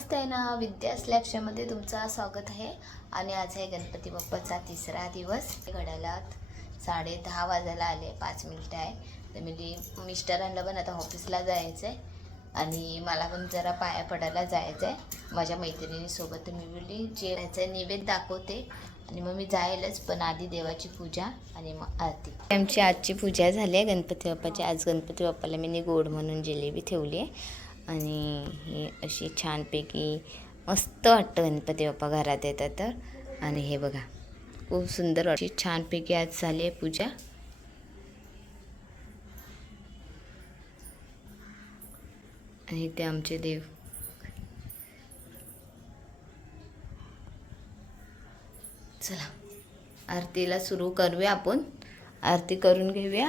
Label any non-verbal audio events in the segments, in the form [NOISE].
नमस्ते आहे ना विद्या स्लॅबच्यामध्ये तुमचं स्वागत आहे. आणि आज आहे गणपती बाप्पाचा तिसरा दिवस. घड्याळात साडे दहा वाजायला आले पाच मिनिटं आहे. तर मी मिस्टरांना पण आता ऑफिसला जायचं आहे आणि मला पण जरा पाया पडायला जायचं आहे माझ्या मैत्रिणीसोबत मी बोलली जेवायचं निवेद दाखवते. आणि मग मी जायलाच पण आधी देवाची पूजा आणि मग आरती. आमची आजची पूजा झाली आहे गणपती बाप्पाची. आज गणपती बाप्पाला मी गोड म्हणून जिलेबी ठेवली आहे. आणि ही अशी छानपैकी मस्त वाटतं गणपती बाप्पा घरात येतात तर. आणि हे बघा खूप सुंदर अशी छानपैकी आज झाली आहे पूजा. आणि ते आमचे देव. चला आरतीला सुरू करूया आपण. आरती करून घेऊया.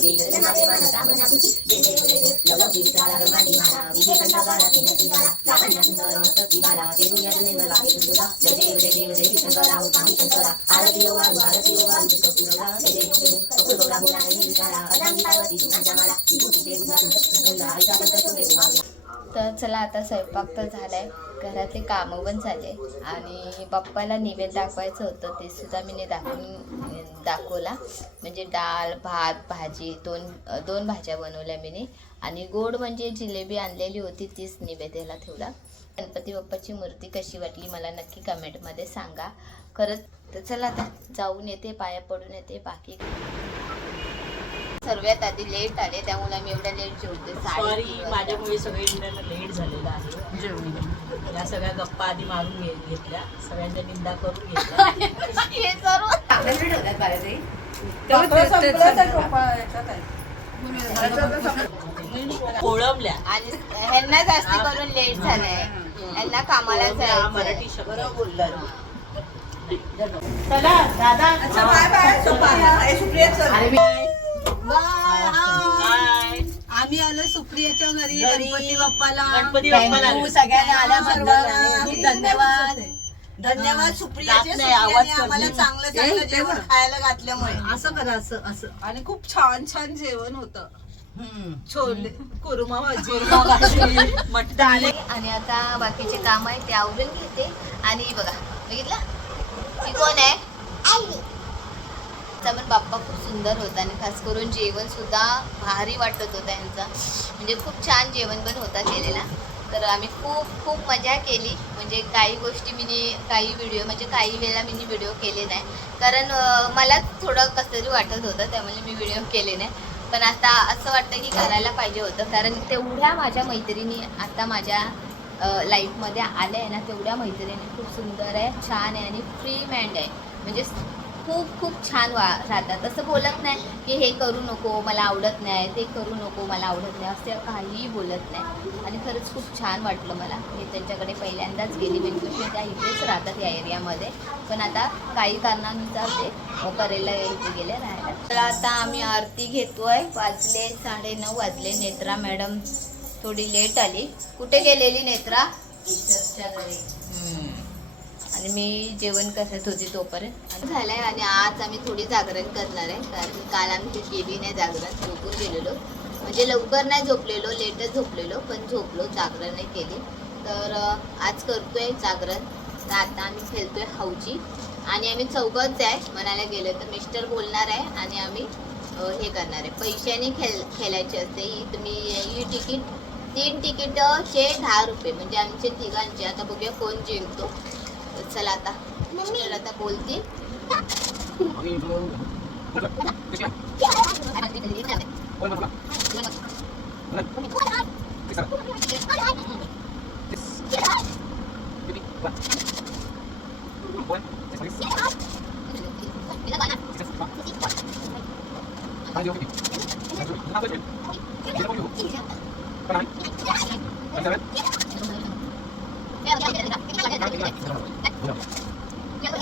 Sí, sí, sí. तर चला आता स्वयंपाक तर झालाय. घरातले कामं पण झाले. आणि बाप्पाला निवेद दाखवायचं होतं ते सुद्धा मी दाखवून दाखवला. म्हणजे डाळ भात भाजी दोन दोन भाज्या बनवल्या मी आणि गोड म्हणजे जिलेबी आणलेली होती तीच निवेद्याला ठेवला. गणपती बाप्पाची मूर्ती कशी वाटली मला नक्की कमेंटमध्ये सांगा. खरंच तर चला आता जाऊन येते पाया पडून येते बाकी सर्वात आधी लेट आले त्यामुळे आम्ही एवढ्या लेट जेवते सॉरी माझ्यामुळे सगळे लेट झालेलं आहे जेवणी या सगळ्या गप्पा आधी मारून घे- घेतल्या. सगळ्यांच्या निंदा करून [LAUGHS] घेतल्या. हे सर्व कोळंबल्या. आणि ह्यांना जास्त करून लेट झालंय. ह्यांना कामाला हा जायचं मराठी शब्द बोलला हाय. आम्ही आलो सुप्रियाच्या घरी घरी. गणपती बाप्पाला. गणपती बाप्पाला. Thank you आलो. सगळ्यांना. खूप धन्यवाद. धन्यवाद. सुप्रियाचे जात नाही, आवाज सुप्रियाने आम्हाला. चांगलं चांगलं जेवण खायला घातल्यामुळे. असं करा असं असं. आणि खूप छान छान जेवण होतं. छोले कुर्मा भाजी. मटण. आले आणि आता बाकीचे काम आहे ते आवरून घेते. आणि बघा बघितलं? ती कोण आहे? तिचा पण बाप्पा खूप सुंदर होता आणि खास करून जेवणसुद्धा भारी वाटत होतं यांचा. म्हणजे खूप छान जेवण पण होता केलेला. तर आम्ही खूप खूप मजा केली. म्हणजे काही गोष्टी मी काही व्हिडिओ म्हणजे काही वेळेला मी व्हिडिओ केले नाही. कारण मला थोडं कसं तरी वाटत होतं त्यामुळे मी व्हिडिओ केले नाही. पण आता असं वाटतं की करायला पाहिजे होतं. कारण तेवढ्या माझ्या मैत्रिणी आता माझ्या लाईफमध्ये आल्या आहे ना तेवढ्या मैत्रिणी खूप सुंदर आहे छान आहे आणि फ्री मॅन्ड आहे. म्हणजे खूप खूप छान वा राहतात. असं बोलत नाही की हे करू नको मला आवडत नाही ते करू नको मला आवडत नाही असं काहीही बोलत नाही. आणि खरंच खूप छान वाटलं मला. मी त्यांच्याकडे पहिल्यांदाच गेली. म्हणजे त्या इथेच राहतात या एरियामध्ये. पण आता काही कारणानुसार ते करेला इथे गेले राहायला. तर आता आम्ही आरती घेतोय. वाजले साडे नऊ वाजले. नेत्रा मॅडम थोडी लेट आली. कुठे गेलेली नेत्रा? हम्म. आणि मी जेवण करत होती तोपर्यंत. झालं झालंय आणि आज आम्ही थोडी जागरण करणार आहे कारण काल आम्ही केली नाही जागरण झोपून गेलेलो. म्हणजे लवकर नाही झोपलेलो लेटच झोपलेलो पण झोपलो जागरण नाही केली. तर आज करतोय जागरण. तर आता आम्ही खेळतोय हाऊची. आणि आम्ही चौघच आहे म्हणायला गेलं तर मिस्टर बोलणार आहे आणि आम्ही हे करणार आहे. पैशाने खेळ खेळायचे असते. ही तुम्ही ही तिकीट तीन तिकीटचे दहा रुपये म्हणजे आमचे तिघांचे. आता बघूया कोण जिंकतो. Salata. Salata bolti. Thank you.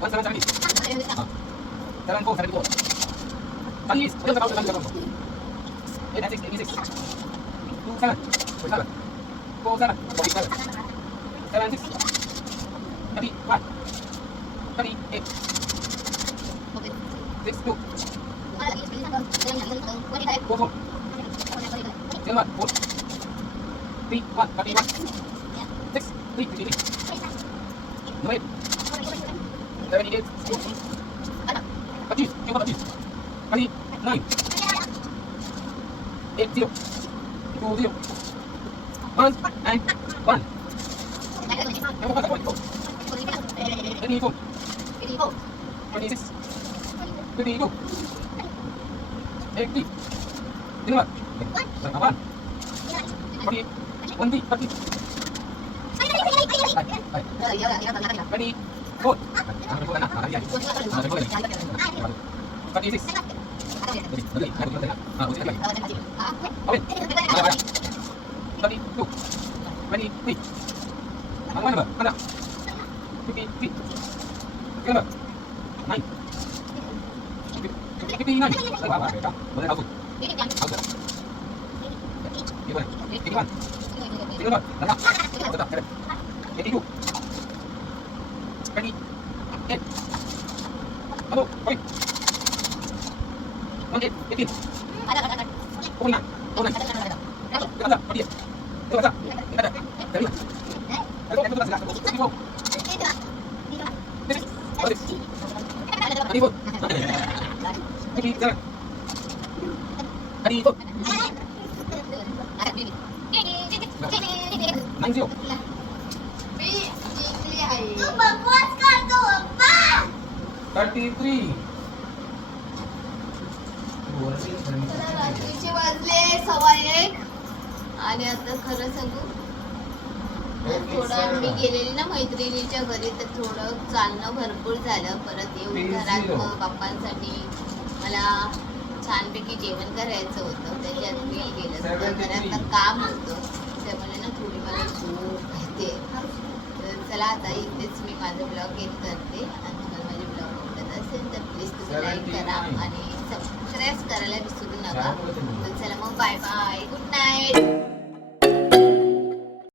Wala sarang sarili. Sarang ko, sarili ko. Panis, wala sa kaulo, sarili ko. 896, 896. Eh, kung sarang, kung sarang. Kung sarang, kung sarang. Sarang 6. Tati, 1. Tati, 8. 6, 2. Four, four. Seven, one, four. Three, one, thirty, one. Six, three, three, three. Nine. 38, 25, 25, kali 9, 80, 20, 1, and 1. Ewan ko ka, 24, 24, 26, 22, 80, Dengar. Apa? Pergi. Berhenti, pergi. Pergi. Good. Katisis. Ini Ano? Oy! Mangkit! Itin! Ada, ada, ada. Kukunin na. Kukunin. Ada, ada, ada. Ito, ito, ito. Pati. Ito, ito. Ito, ito. Dali na. Ito, ito na sila. Ito, ito. Dito na. Dito na. Dito. Dito. Dito. Dito. Dito. Dito. Dito. Dito. Dito. Dito. आणि आता खर सांगू थोडं मी गेलेली ना मैत्रिणीच्या घरी तर थोडं चालणं भरपूर झालं. परत येऊन घरात बाप्पांसाठी मला छानपैकी जेवण करायचं होतं. त्याच्यात मी गेलं तर घरात काम होतं. त्यामुळे ना थोडी मला झोप येते. तर चला आता इथेच मी माझं ब्लॉग येत करते. करा आणि करायला विसरू नका. चला मग बाय बाय गुड नाईट